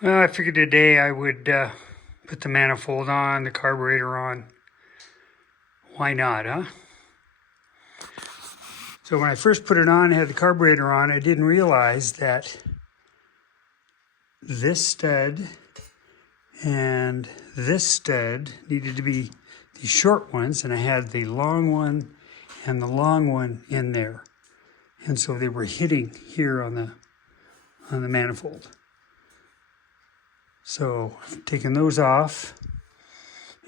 Well, I figured today I would put the manifold on, the carburetor on. Why not, huh? So when I first put it on, I had the carburetor on, I didn't realize that this stud and this stud needed to be the short ones, and I had the long one and the long one in there. And so they were hitting here on the manifold. So I've taken those off.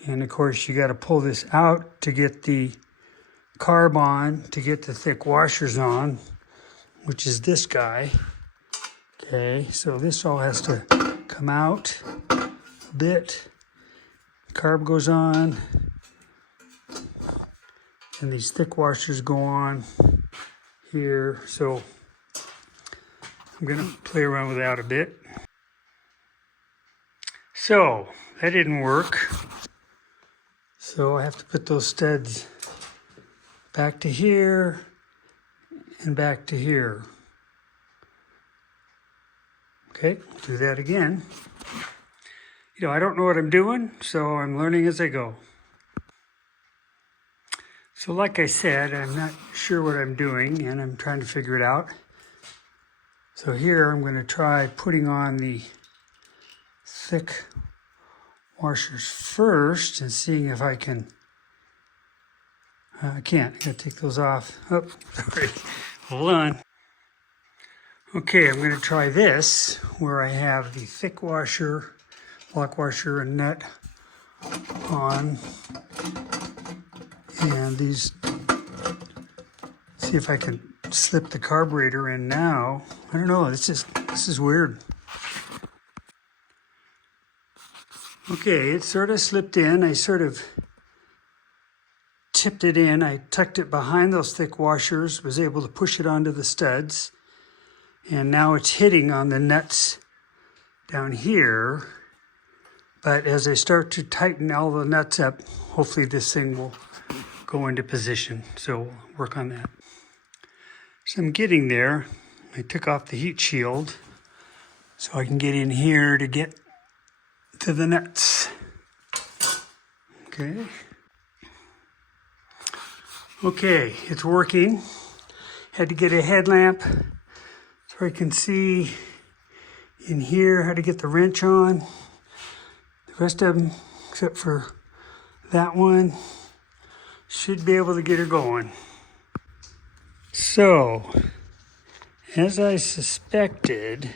And of course you got to pull this out to get the carb on, to get the thick washers on, which is this guy. Okay, so this all has to come out a bit. Carb goes on, and these thick washers go on here. So I'm gonna play around with that a bit. So that didn't work. So I have to put those studs back to here and back to here. Okay, do that again. You know, I don't know what I'm doing, so I'm learning as I go. So like I said, I'm not sure what I'm doing, and I'm trying to figure it out. So here I'm going to try putting on the thick washers first and seeing if I can. I can't. I got to take those off. Oh, sorry. Hold on. Okay, I'm going to try this where I have the thick washer, block washer, and nut on, and these. See if I can slip the carburetor in now. I don't know. This is weird. Okay, it sort of slipped in. I sort of tipped it in. I tucked it behind those thick washers, was able to push it onto the studs, and now it's hitting on the nuts down here. But as I start to tighten all the nuts up, hopefully this thing will go into position. So we'll work on that. So I'm getting there. I took off the heat shield so I can get in here to get to the nuts. Okay. Okay, it's working. Had to get a headlamp so I can see in here how to get the wrench on. The rest of them, except for that one, should be able to get her going. So, as I suspected,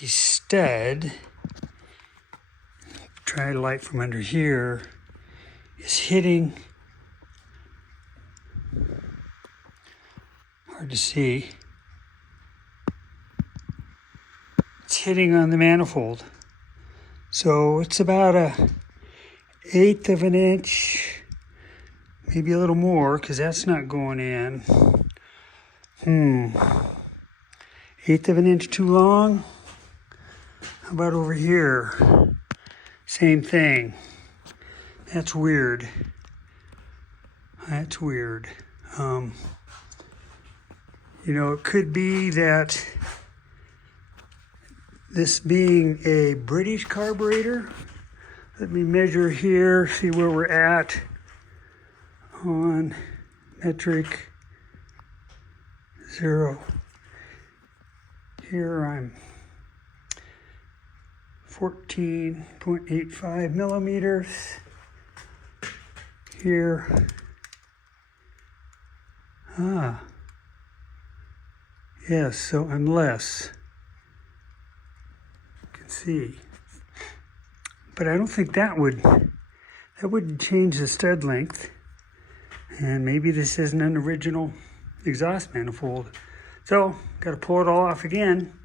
the stud, try to light from under here, is hitting, hard to see, it's hitting on the manifold. So it's about 1/8 of an inch, maybe a little more, because that's not going in. 1/8 of an inch too long. How about over here? Same thing. That's weird. That's weird. You know, it could be that this being a British carburetor. Let me measure here, see where we're at on metric 0. Here I'm 14.85 millimeters. Here, yes, so I'm less. You can see. But I don't think that would change the stud length. And maybe this isn't an original exhaust manifold. So, got to pull it all off again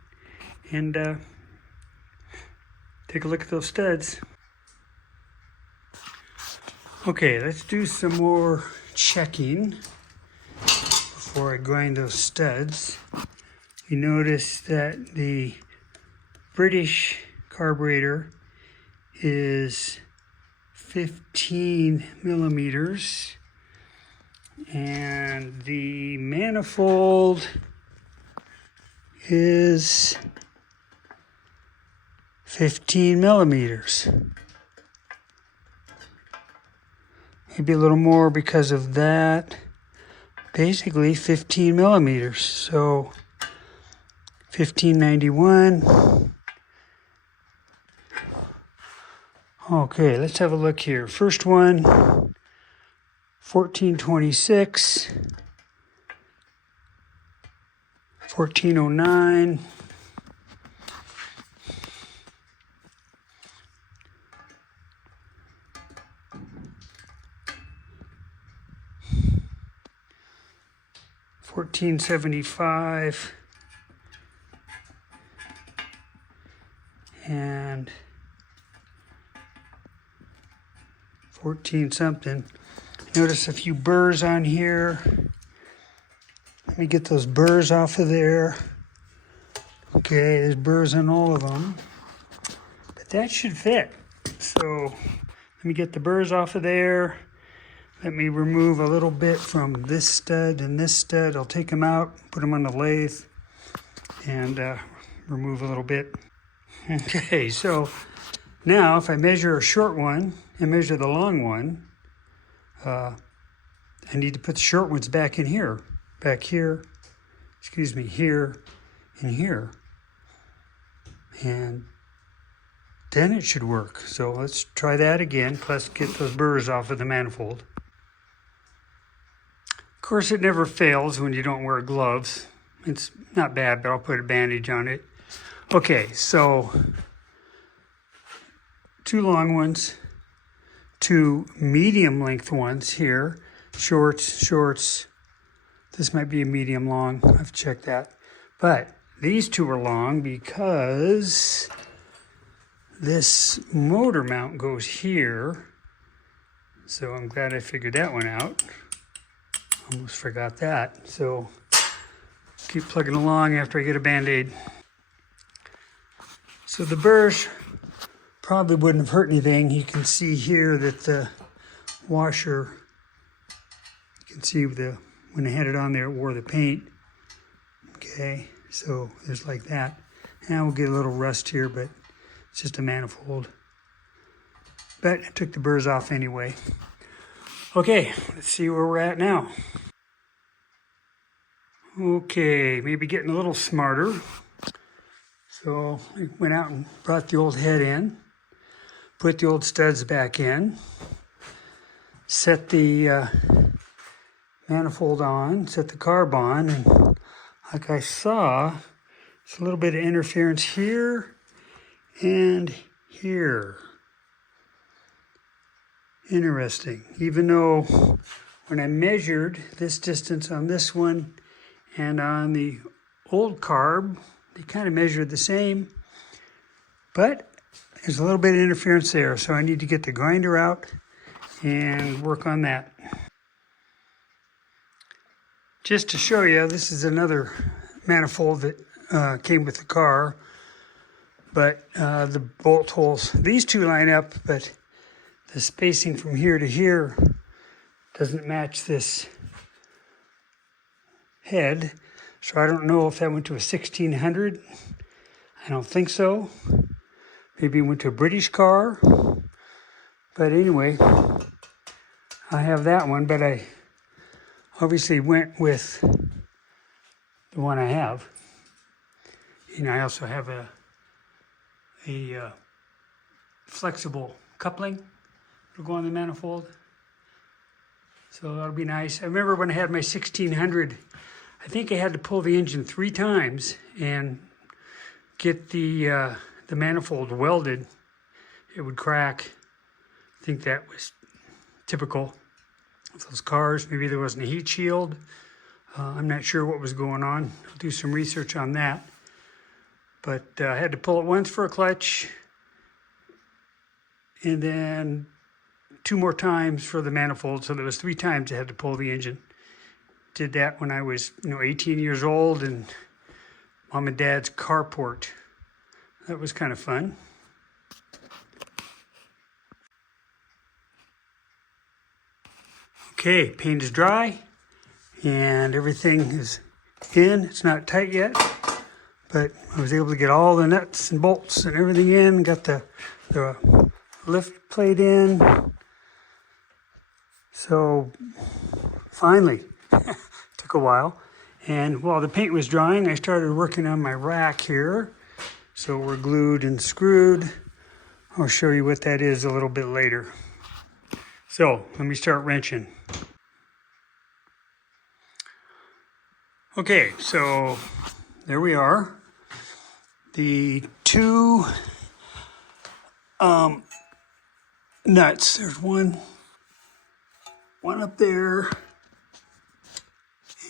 and take a look at those studs. Okay, let's do some more checking before I grind those studs. You notice that the British carburetor is 15 millimeters, and the manifold is 15 millimeters. Maybe a little more because of that. Basically 15 millimeters. So 1591. Okay, let's have a look here. First one, 1426. 1409. $14.75 and 14 something. Notice a few burrs on here. Let me get those burrs off of there. Okay, there's burrs on all of them, but that should fit. So let me get the burrs off of there. Let me remove a little bit from this stud and this stud. I'll take them out, put them on the lathe, and remove a little bit. Okay, so now if I measure a short one and measure the long one, I need to put the short ones back in here, here, and here. And then it should work. So let's try that again, plus get those burrs off of the manifold. Of course, it never fails when you don't wear gloves. It's not bad, but I'll put a bandage on it. Okay, so 2 long ones, 2 medium length ones here, shorts. This might be a medium long. I have to check that. But these 2 are long because this motor mount goes here. So I'm glad I figured that one out. Almost forgot that. So keep plugging along after I get a Band-Aid. So the burrs probably wouldn't have hurt anything. You can see here that the washer, you can see when I had it on there, it wore the paint. Okay, so there's like that. Now we'll get a little rust here, but it's just a manifold. But I took the burrs off anyway. Okay, let's see where we're at now. Okay, maybe getting a little smarter. So I went out and brought the old head in, put the old studs back in, set the manifold on, set the carb on, and like I saw, it's a little bit of interference here and here. Interesting, even though when I measured this distance on this one and on the old carb, they kind of measured the same, but there's a little bit of interference there, so I need to get the grinder out and work on that. Just to show you, this is another manifold that came with the car, but the bolt holes, these 2 line up, but the spacing from here to here doesn't match this head. So I don't know if that went to a 1600. I don't think so. Maybe it went to a British car. But anyway, I have that one, but I obviously went with the one I have. And I also have a flexible coupling. It'll go on the manifold. So that'll be nice. I remember when I had my 1600, I think I had to pull the engine 3 times and get the manifold welded. It would crack. I think that was typical of those cars. Maybe there wasn't a heat shield. I'm not sure what was going on. I'll do some research on that. But I had to pull it once for a clutch, and then 2 more times for the manifold. So there was 3 times I had to pull the engine. Did that when I was 18 years old in Mom and Dad's carport. That was kind of fun. Okay, paint is dry and everything is in. It's not tight yet, but I was able to get all the nuts and bolts and everything in, got the lift plate in. So finally, took a while. And while the paint was drying, I started working on my rack here. So we're glued and screwed. I'll show you what that is a little bit later. So let me start wrenching. Okay, so there we are. The two nuts. There's one up there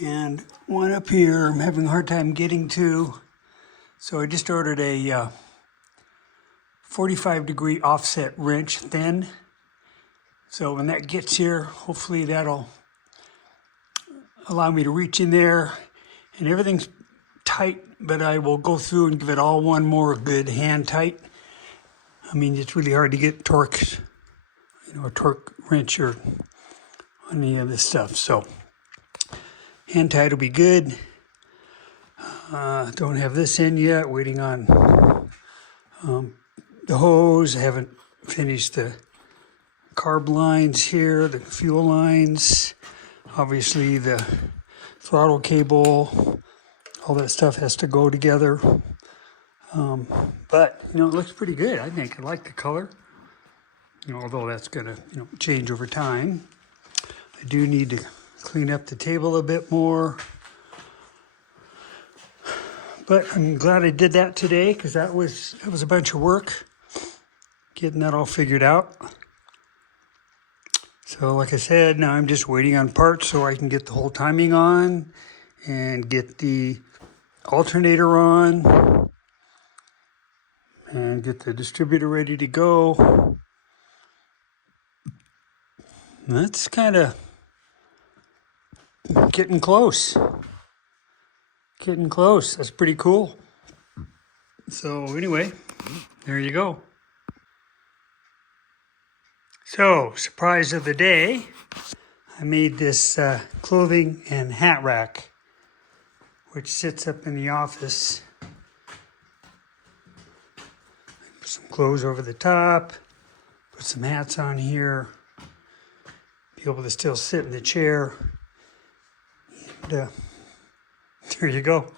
and one up here. I'm having a hard time getting to. So I just ordered a 45-degree offset wrench, thin. So when that gets here, hopefully that'll allow me to reach in there. And everything's tight, but I will go through and give it all one more good hand tight. I mean, it's really hard to get torque, a torque wrench or any of this stuff. So hand tight will be good. Don't have this in yet, waiting on the hose. I haven't finished the carb lines here, the fuel lines, obviously the throttle cable, all that stuff has to go together. But, it looks pretty good, I think. I like the color, although that's going to, change over time. I do need to clean up the table a bit more. But I'm glad I did that today, because that was a bunch of work, getting that all figured out. So like I said, now I'm just waiting on parts so I can get the whole timing on and get the alternator on and get the distributor ready to go. And that's kind of getting close. Getting close. That's pretty cool. So anyway, there you go. So, surprise of the day, I made this clothing and hat rack, which sits up in the office. Put some clothes over the top, put some hats on here, be able to still sit in the chair. And there you go.